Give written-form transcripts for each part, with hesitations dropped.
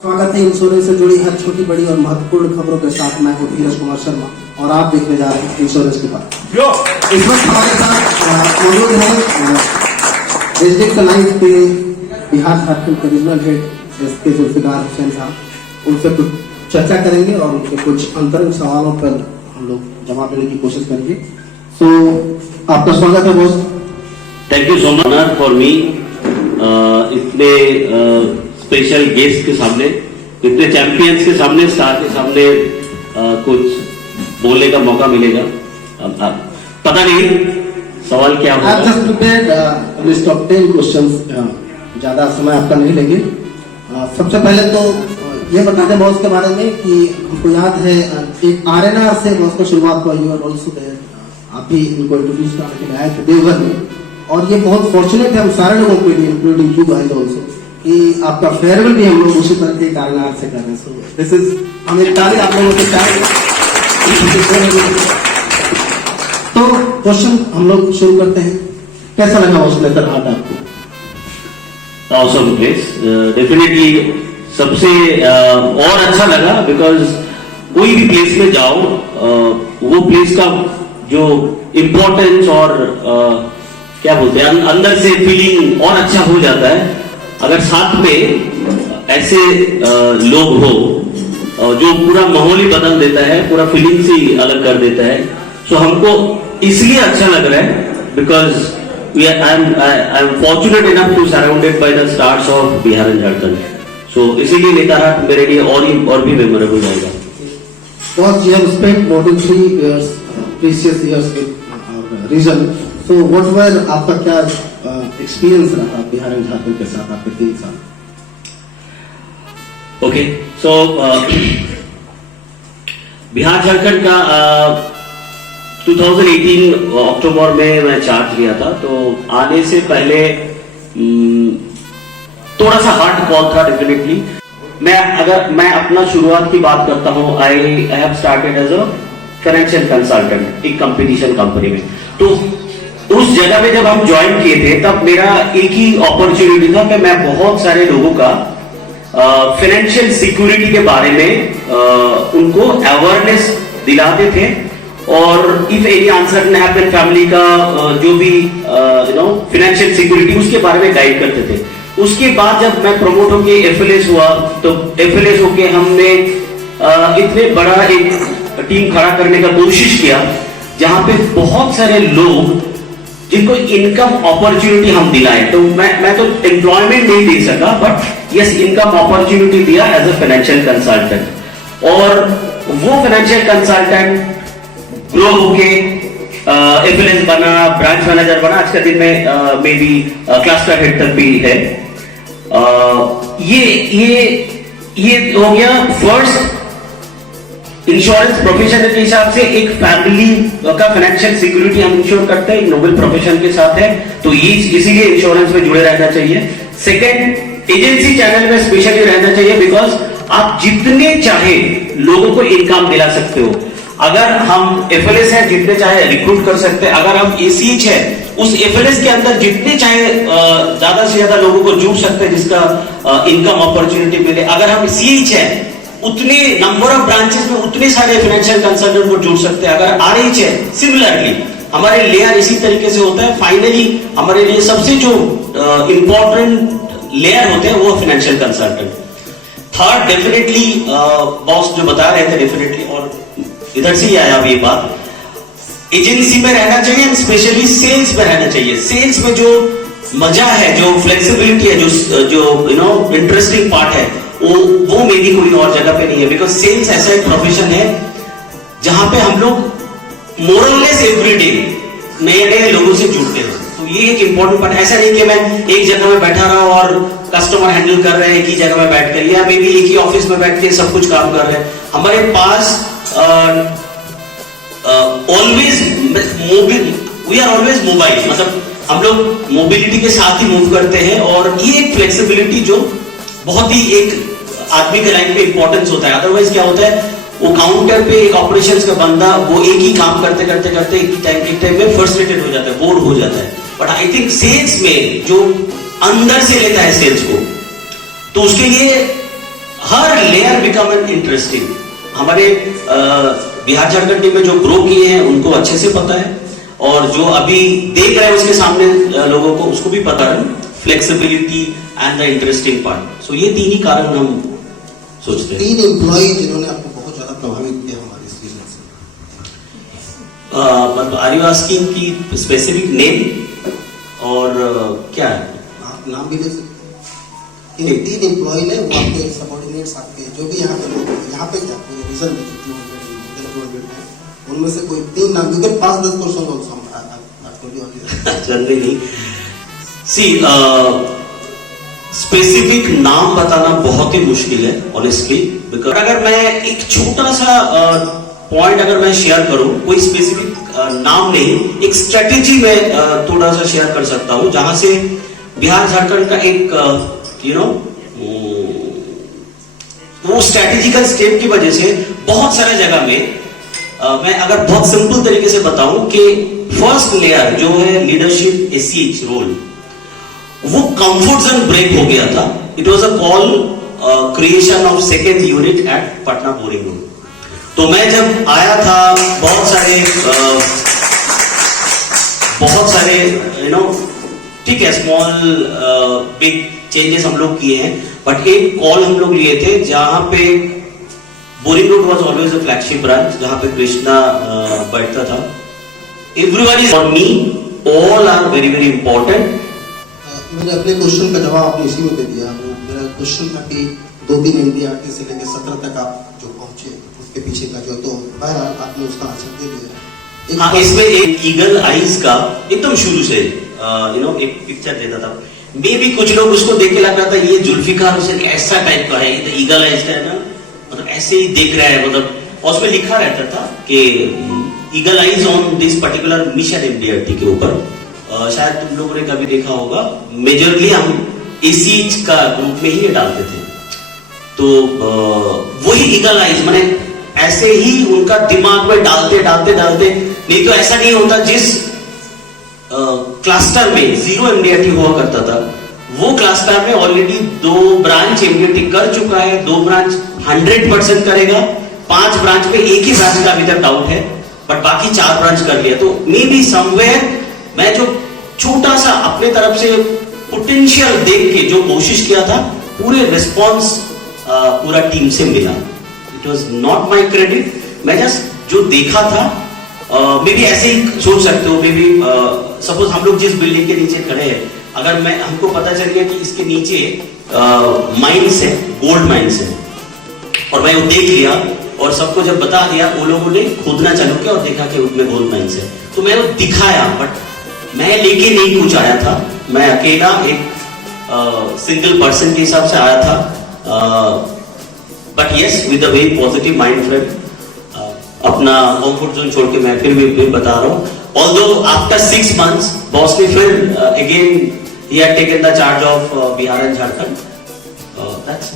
स्वागत है इंश्योरेंस से जुड़ी हर छोटी बड़ी और महत्वपूर्ण खबरों के साथ। मैं हूँ धीरज कुमार शर्मा और आप देखने जा रहे हैं इंश्योरेंस के बाद। इस वक्त हमारे साथ मौजूद है डिस्ट्रिक्ट लाइन्स के बिहार झारखंड के regional head SK Zulfikar Hussain साहब। उनसे कुछ चर्चा करेंगे और उनके कुछ अंतरिम सवालों पर हम लोग जवाब देने की कोशिश करेंगे। सो आपका स्वागत है boss. Thank you so much for me. इतने स्पेशल गेस्ट के सामने, इतने चैंपियंस के सामने, स्टार के सामने कुछ बोलने का मौका मिलेगा। पता नहीं सवाल क्या होगा। आप just prepared list of 10 questions. ज्यादा समय आपका नहीं लेंगे। सबसे पहले तो ये बता दें बॉस के बारे में कि हमको याद है एक आरएनआर से बॉस का शुरुआत हुआ। You are also there. आप भी इनको इंट्रोड्यूस करने के लिए आए थे देवघर में और ये बहुत फॉर्चुनेट है हम सारे लोगों के लिए, इंक्लूडिंग यू गाइस ऑल्सो, कि आपका फेयरवेल भी हम लोग उसी तरह के कारणों से कर रहे हैं। सो दिस इज हम एक ताली आप लोगों के चाहेंगे। तो क्वेश्चन हम लोग शुरू करते हैं। कैसा लगा उस लेटर हार्ट आपको? ऑसम प्लेस, डेफिनेटली सबसे और अच्छा लगा बिकॉज कोई भी प्लेस में जाओ वो प्लेस का जो इम्पोर्टेंस और क्या बोलते हैं अंदर से फीलिंग और अच्छा हो जाता है अगर साथ में ऐसे लोग हो जो पूरा माहौल ही बदल देता है, पूरा फीलिंग से अलग कर देता है। सो हमको इसलिए अच्छा लग रहा है because I am fortunate enough to surrounded by the stars of Bihar and Jharkhand. So इसीलिए नेतारहाट मेरे लिए और भी मेमोरेबल रहेगा। Because you have spent more than 3 years, precious years in our region. So what were आपका क्या एक्सपीरियंस रहा बिहार एंड झारखंड के साथ आपके 3 साल? ओके, सो बिहार झारखंड का 2018 अक्टूबर में मैं चार्ज लिया था। तो आने से पहले थोड़ा सा हार्ड कॉल था डेफिनेटली। अगर मैं अपना शुरुआत की बात करता हूं, I have started as a financial consultant एक कंपटीशन कंपनी में। तो उस जगह पे जब हम ज्वाइन किए थे तब मेरा एक ही अपॉर्चुनिटी था कि मैं बहुत सारे लोगों का फाइनेंशियल सिक्योरिटी के बारे में उनको अवेयरनेस दिलाते थे और if any uncertain happen family का जो भी फाइनेंशियल सिक्योरिटी उसके बारे में गाइड करते थे। उसके बाद जब मैं प्रमोट होके एफएलएस हुआ तो एफएलएस होके हमने इतने बड़ा एक टीम खड़ा करने का कोशिश किया जहां पे बहुत सारे लोग जिनको इनकम अपॉर्चुनिटी हम दिलाए। तो मैं तो एम्प्लॉयमेंट नहीं दे सका बट यस इनकम अपॉर्चुनिटी दिया एज अ फाइनेंशियल कंसल्टेंट। और वो फाइनेंशियल कंसल्टेंट ग्रो होके एफएलएस बना, ब्रांच मैनेजर बना, आज के दिन में मे बी क्लस्टर हेड तक भी है। ये हो गया फर्स्ट इंश्योरेंस प्रोफेशन के हिसाब से एक फैमिली का फाइनेंशियल सिक्योरिटी हम इंश्योर करते हैं, एक नोबल प्रोफेशन के साथ है तो ये इसीलिए इंश्योरेंस में जुड़े रहना चाहिए। सेकंड, एजेंसी चैनल में स्पेशली रहना चाहिए बिकॉज आप जितने चाहे लोगों को इनकम दिला सकते हो। अगर हम एफएलएस है जितने चाहे रिक्रूट कर सकते हैं, अगर हम एसीएच है उस एफएलएस के अंदर जितने चाहे ज्यादा से ज्यादा लोगों को जुड़ सकते हैं जिसका इनकम अपॉर्चुनिटी मिले। अगर हम सीएच है उतने नंबर ऑफ ब्रांचेस में उतने सारे फाइनेंशियल कंसल्टेंट को जुड़ सकते हैं। अगर आरएच है सिमिलरली हमारे लेयर इसी तरीके से होता है। फाइनली हमारे लिए सबसे जो इंपॉर्टेंट लेयर होते हैं वो financial consultant. Third, definitely boss जो बता रहे थे डेफिनेटली और इधर से ही आया अब ये बात, एजेंसी में रहना चाहिए, स्पेशली सेल्स में रहना चाहिए। सेल्स में जो मजा है, जो फ्लेक्सिबिलिटी है, जो इंटरेस्टिंग पार्ट है वो मेरी कोई और जगह पे नहीं है बिकॉज सेल्स ऐसा एक प्रोफेशन है जहां पे हम लोग मोरलेस एवरीडे नए नए लोगों से जुड़ते हैं। तो ये एक इंपॉर्टेंट पार्ट। ऐसा नहीं कि मैं एक जगह में बैठा रहा हूं और कस्टमर हैंडल कर रहे हैं एक ही जगह में बैठ कर, या मे बी एक ही ऑफिस में बैठ के सब कुछ काम कर रहे हैं। हमारे पास always we are always mobile, मतलब हम लोग मोबिलिटी के साथ ही मूव करते हैं और ये एक फ्लेक्सिबिलिटी जो बहुत ही एक आदमी के लाइफ में इंपॉर्टेंस होता है। अदरवाइज क्या होता है वो काउंटर पे एक ऑपरेशंस का बंदा वो एक ही काम करते करते करते एक टाइम में फ्रस्ट्रेटेड हो जाता है, बोर हो जाता है। बट आई थिंक सेल्स में जो अंदर से लेता है सेल्स को तो उसके लिए हर बिकम एन इंटरेस्टिंग। हमारे बिहार झारखंड टीम में जो ग्रो किए हैं उनको अच्छे से पता है, और जो अभी देख रहे हैं उसके सामने लोगों को उसको भी पता है, flexibility and the interesting part. So ये तीन ही कारण हम सोचते हैं। 3 एम्प्लॉय जिन्होंने आपको बहुत ज्यादा प्रभावित किया हमारे इस बिजनेस में। आर यू आस्किंग की स्पेसिफिक नेम और क्या है? आप नाम भी ले सकते हैं। 3 एम्प्लॉय ने वो आपके सबऑर्डिनेट्स, आपके जो भी यहाँ पे लोग यहाँ पे क्या पूरे रीजन में 200 है, उनमें से कोई 3 नाम, क्योंकि 5-10% ऑल्सो जल्दी नहीं। सी स्पेसिफिक नाम बताना बहुत ही मुश्किल है ऑनेस्टली, बिकॉज अगर मैं एक छोटा सा पॉइंट अगर मैं शेयर करूं, कोई स्पेसिफिक नाम नहीं, एक स्ट्रेटेजी में थोड़ा सा शेयर कर सकता हूं, जहां से बिहार झारखंड का एक वो स्ट्रेटेजिकल स्टेप की वजह से बहुत सारे जगह में मैं अगर बहुत सिंपल तरीके से बताऊं कि फर्स्ट लेयर जो है लीडरशिप एससीएच रोल, वो कंफर्ट जोन ब्रेक हो गया था। It was a call creation of second unit at Patna Boring Road. तो मैं जब आया था, बहुत सारे ठीक है, स्मॉल बिग चेंजेस हम लोग किए हैं, बट एक कॉल हम लोग लिए थे जहां पे Boring Road was always a flagship branch, जहां पे कृष्णा बैठता था। Everyone is for me, all are very very important. मैंने अपने क्वेश्चन का जवाब आपने इसी में दे दिया। मेरा क्वेश्चन था कि 2-3 एनडीआरटी से लेकर 17 तक आप जो पहुंचे, उसके पीछे का जो, तो बहरहाल आपने उसका आंसर दे दिया। हाँ, इसमें एक ईगल आईज का एकदम शुरू से एक पिक्चर देता था। मे भी कुछ लोग उसको देख के लग रहा था ये जुल्फिकार हुसैन ऐसा टाइप का है, ये तो ईगल आईज का है ना, मतलब ऐसे ही देख रहा है, मतलब। और उसमें लिखा रहता था कि eagle eyes on this particular mission NDRT के ऊपर। शायद तुम लोगों ने कभी देखा होगा, मेजरली हम एसीज का ग्रुप में ही डालते थे। तो वही ईगल आईज, माने ऐसे ही उनका दिमाग में डालते डालते डालते, नहीं तो ऐसा नहीं होता। जिस क्लस्टर में 0 एमडीआरटी हुआ करता था, वो क्लस्टर में ऑलरेडी 2 ब्रांच एमडीआरटी कर चुका है, 2 ब्रांच 100% करेगा, 5 ब्रांच में एक ही ब्रांच का अभी तक डाउट है, बट बाकी 4 ब्रांच कर लिया। तो मे बी समवेयर मैं जो छोटा सा अपने तरफ से पोटेंशियल देख के जो कोशिश किया था, पूरे रिस्पॉन्स पूरा टीम से मिला। It was not my credit, मैं जस्ट जो देखा था, मे बी ऐसे ही सोच सकते हो। मे बी सपोज हम लोग जिस बिल्डिंग के नीचे खड़े हैं, अगर हमको पता चल गया कि इसके नीचे माइंस है, गोल्ड माइंस है, और मैं वो देख लिया और सबको जब बता दिया, वो लोगों ने खोदना चालू किया और देखा कि उसमें गोल्ड माइंस है। तो मैं वो दिखाया, बट मैं लेके नहीं कुछ आया था, मैं अकेला एक सिंगल पर्सन के हिसाब से आया था। But yes, with a very positive mind frame, अपना कंफर्ट जोन छोड़ के मैं फिर बता रहा हूँ। ऑल्दो आफ्टर 6 months बॉस ने फिर again he had taken the charge of Bihar and Jharkhand. That's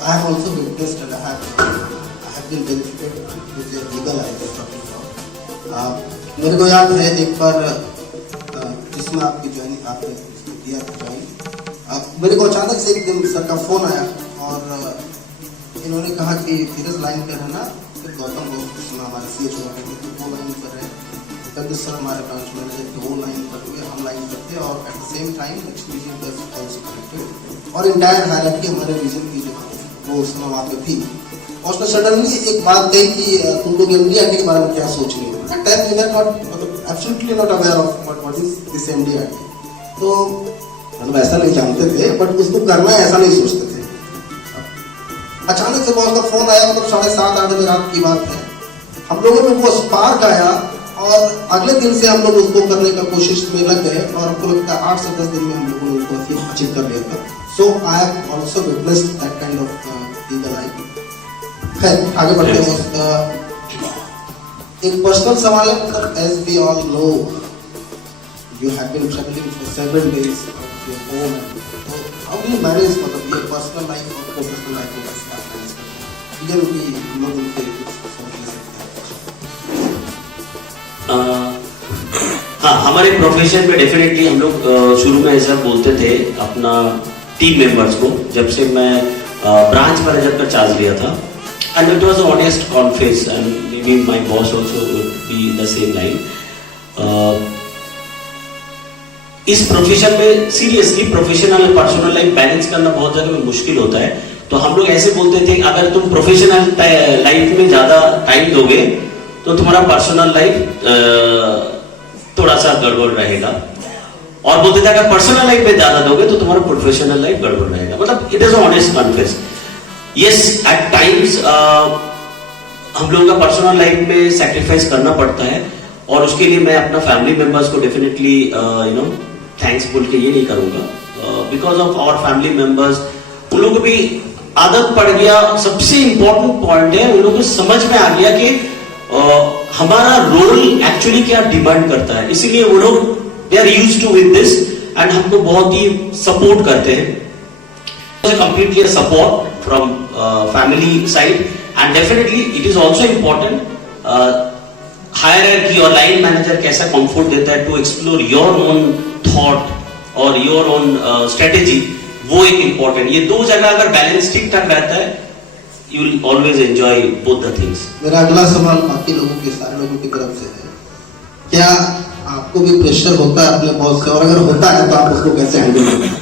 I have also witnessed and I have been benefited with your legal eyes talking about. मेरे को याद है एक बार जिसमें आपकी ज्वाइनिंग आपने दिया था ज्वाइन, मेरे को अचानक से एक दिन सर का फोन आया और इन्होंने कहा कि धीरज लाइन पे रहना, फिर गौतम लोग हमारे CHO तो वो लाइन पर है, तब सर हमारे ब्रांच मैनेजर तो वो लाइन पर हुए, हम लाइन पर थे, और एट द सेम टाइम और इंटायर हायरार्की हमारे रीजन की जो वो उस समय वहाँ पे थी। और उसने सडनली एक बात कही कि तुम लोग एमडीआरटी के बारे में क्या सोच रहे हो। At time we were not, मतलब absolutely not aware of what is this MDRT. तो मतलब ऐसा नहीं जानते थे, बट उसको करना ऐसा नहीं सोचते थे। अचानक से बॉस का फोन आया, मतलब 7:30-8 बजे रात की बात है। हम लोगों में वो स्पार्क आया और अगले दिन से हम लोग उसको करने का कोशिश में लग गए, और हमको लगता है 8 से 10 दिन में हम लोगों ने उसको अचीव कर लिया था। So I have also witnessed that kind of legal eye. खैर आगे बढ़ते हैं। एक पर्सनल सवाल है, मतलब as we all know you have been travelling for several days of your home, तो हाउ डू यू मैनेज, मतलब ये पर्सनल लाइफ और प्रोफेशनल लाइफ को कैसे आप मैनेज करते हैं? कि लोग उनके हाँ, हमारे प्रोफेशन में डेफिनेटली हम लोग शुरू में ऐसा बोलते थे अपना टीम मेंबर्स को। जब से मैं ब्रांच मैनेजर का चार्ज लिया था and it was honest confess and may be my boss also would be the same line. इस प्रोफेशन में सीरियसली प्रोफेशनल और पर्सनल लाइफ बैलेंस करना बहुत जगह में मुश्किल होता है. तो हम लोग ऐसे बोलते थे अगर तुम प्रोफेशनल लाइफ में ज्यादा टाइम दोगे तो तुम्हारा पर्सनल लाइफ थोड़ा सा गड़बड़ रहेगा, और बोलते थे अगर पर्सनल लाइफ में ज्यादा दोगे तो तुम्हारा प्रोफेशनल लाइफ गड़बड़ रहेगा. मतलब it is honest confess. Yes at times हम लोगों का पर्सनल लाइफ में सैक्रिफाइस करना पड़ता है, और उसके लिए मैं अपना फैमिली मेंबर्स को डेफिनेटली थैंक्स बोल के ये नहीं करूंगा, because of our family members. उन लोगों को भी आदत पड़ गया. सबसे इंपॉर्टेंट पॉइंट है उन लोगों को समझ में आ गया कि हमारा रोल एक्चुअली क्या डिमांड करता है, इसीलिए वो लोग they are used to with this and हमको बहुत ही सपोर्ट करते हैं. Completely support from family side and definitely it is also important hierarchy और लाइन मैनेजर कैसा कंफर्ट देता है to explore your own thought और योर ओन स्ट्रेटेजी, वो एक इंपॉर्टेंट. ये दो जगह अगर बैलेंस ठीक ठाक रहता है you will always enjoy both the things. मेरा अगला सवाल बाकी लोगों के सारे लोगों की तरफ से है, क्या आपको भी प्रेशर होता है अपने बॉस से, और अगर होता है तो आप उसको कैसे हैंडल करते हैं?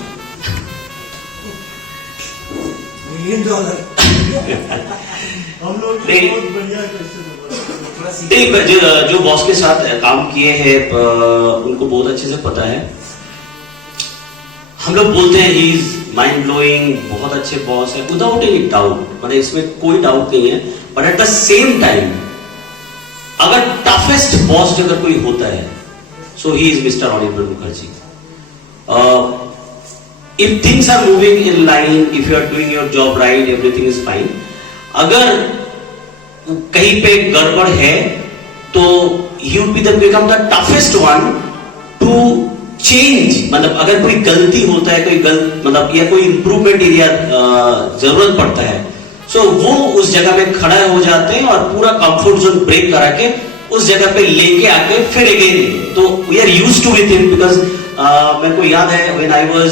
हम लोग जो बॉस के साथ काम किए हैं उनको बहुत अच्छे से पता है. हम लोग बोलते हैं ही इज माइंड ब्लोइंग, बहुत अच्छे बॉस है, विदाउट एनी डाउट, मतलब इसमें कोई डाउट नहीं है. But at the same time अगर टफेस्ट बॉस अगर कोई होता है so he is mister Anirban Mukherjee. If things are moving in line, if you are doing your job right, everything is fine. अगर कहीं पे गड़बड़ है तो he would be the become the toughest one to change. मतलब अगर कोई गलती होता है, कोई मतलब या कोई इंप्रूवमेंट एरिया जरूरत पड़ता है, सो वो उस जगह में खड़ा हो जाते हैं और पूरा कंफर्ट जोन ब्रेक करा के उस जगह पे लेके आके फिर अगेन. तो we are used to with him because मेरे को याद है when I was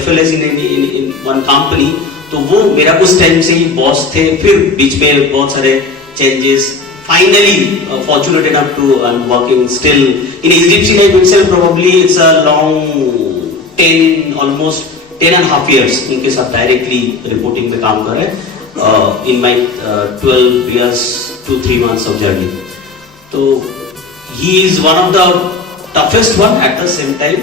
FLS in one company, तो वो मेरा उस टाइम से ही बॉस थे. फिर बीच में बहुत सारे changes. Finally, fortunate enough to I'm working still in HDFC Life itself. Probably it's a long almost 10.5 years उनके साथ directly reporting में काम कर रहे हैं in my 12 years to 3 months of journey. तो he is one of the toughest one. At the same time,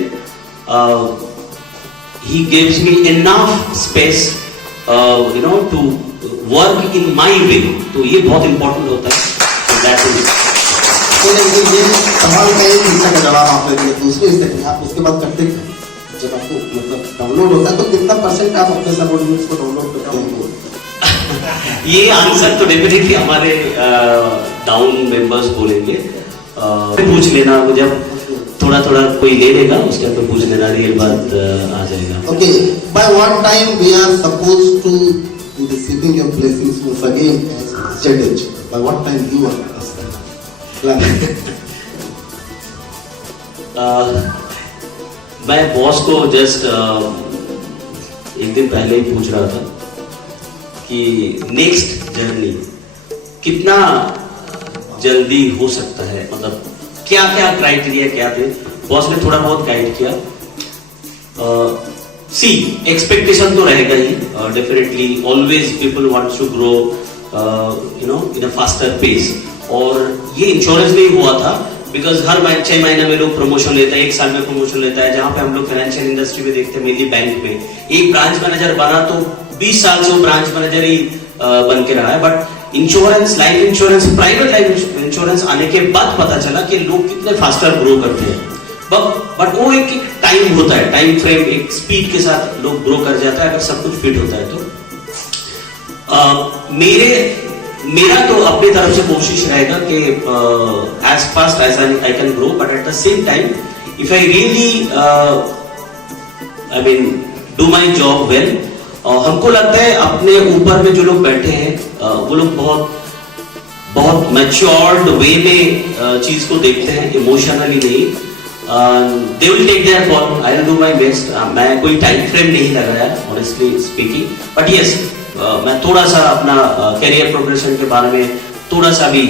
he gives me enough space, to work in my way. तो ये बहुत important होता है. ये सवाल का एक हिस्सा का जवाब आपने दिया, दूसरे हिस्से में आप उसके बाद करते हैं जब आपको मतलब डाउनलोड होता है तो कितना % आप अपने सबऑर्डिनेट्स को डाउनलोड करते हैं? ये आंसर तो डेफिनेटली हमारे डाउन मेंबर्स बोलेंगे. पूछ लेना, जब थोड़ा थोड़ा कोई ले लेगा उसके अंदर पूछ लेना, रियल बात आ जाएगा. Okay, by what time we are supposed to be receiving your blessings once again as stage? By what time you are planning? मैं बॉस को जस्ट एक दिन पहले ही पूछ रहा था कि नेक्स्ट जर्नी कितना जल्दी हो सकता है, मतलब क्या क्या क्राइटेरिया क्या थे. बॉस ने थोड़ा बहुत गाइड किया. सी एक्सपेक्टेशन तो रहेगा ही, definitely always people wants to grow in a faster pace. और ये इंश्योरेंस में ही हुआ था बिकॉज हर 6 महीने में लोग प्रमोशन लेता है, 1 साल में प्रमोशन लेता है. जहां पे हम लोग फाइनेंशियल इंडस्ट्री में देखते हैं, मेनली बैंक में, एक ब्रांच मैनेजर बना तो 20 साल से वो ब्रांच मैनेजर ही बन के रहा है. But insurance, life insurance, private life insurance आने के बाद पता चला कि लोग कितने फास्टर ग्रो करते हैं. बट वो एक टाइम होता है, टाइम फ्रेम, एक स्पीड के साथ लोग ग्रो कर जाता है अगर सब कुछ फिट होता है. तो मेरा तो अपनी तरफ से कोशिश रहेगा कि as fast as I can grow, but at the same time if I really do my job well. हमको लगता है अपने ऊपर में जो लोग बैठे हैं वो लोग बहुत मैच्योर्ड वे में चीज को देखते हैं, इमोशनली नहीं. They will take their call, I will do my best. मैं कोई टाइम फ्रेम नहीं लगाया ऑनेस्टली स्पीकिंग, बट यस मैं थोड़ा सा अपना करियर प्रोग्रेशन के बारे में थोड़ा सा भी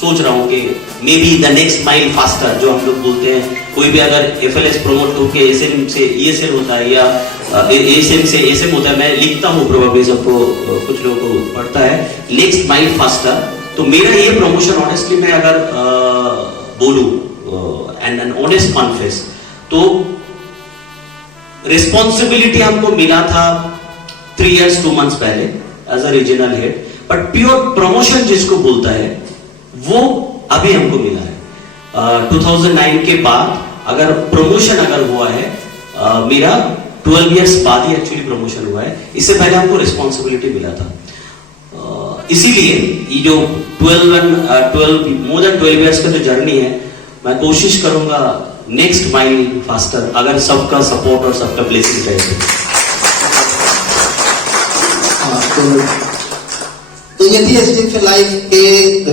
सोच रहा हूँ कि may be the next mile faster, जो हम लोग बोलते हैं, कोई भी अगर FLS प्रमोट होकर एसएम से ESL होता है या ASM से ASM होता है, मैं लिखता हूँ प्रोबेबली सबको, कुछ लोगों को पढ़ता है नेक्स्ट माइल फास्टर। तो मेरा ये प्रमोशन ऑनेस्टली मैं अगर बोलूँ एंड ऑनेस्ट कॉन्फेस, तो रिस्पॉन्सिबिलिटी हमको मिला था 3 years 2 months पहले as a regional head, but pure promotion जिसको बोलता है वो अभी हमको मिला है। 2009 के बाद अगर प्रमोशन अगर हुआ है, मेरा 12 years बाद ही एक्चुअली प्रमोशन हुआ है, इससे पहले हमको रिस्पॉन्सिबिलिटी मिला था। इसीलिए ये जो 12 मोर देन 12 years का जो जर्नी है, मैं कोशिश करूंगा नेक्स्ट माइल फास्टर, अगर सबका सपोर्ट और सबका ब्लेसिंग रहे तो ये थी STM लाइफ के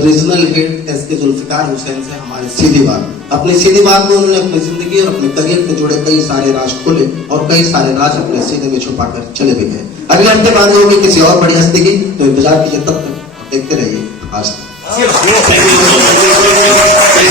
regional head SK Zulfikar Hussain से हमारी सीधी बात। अपनी सीधी बात में उन्होंने अपनी जिंदगी और अपने करियर से जुड़े कई सारे राज खोले और कई सारे राज अपने सीने में छुपा कर चले भी गए। अगले हफ्ते बात होगी किसी और बड़ी हस्ती की, तो इंतजार कीजिए, तब तक देखते रहिए आज तक। Thank you.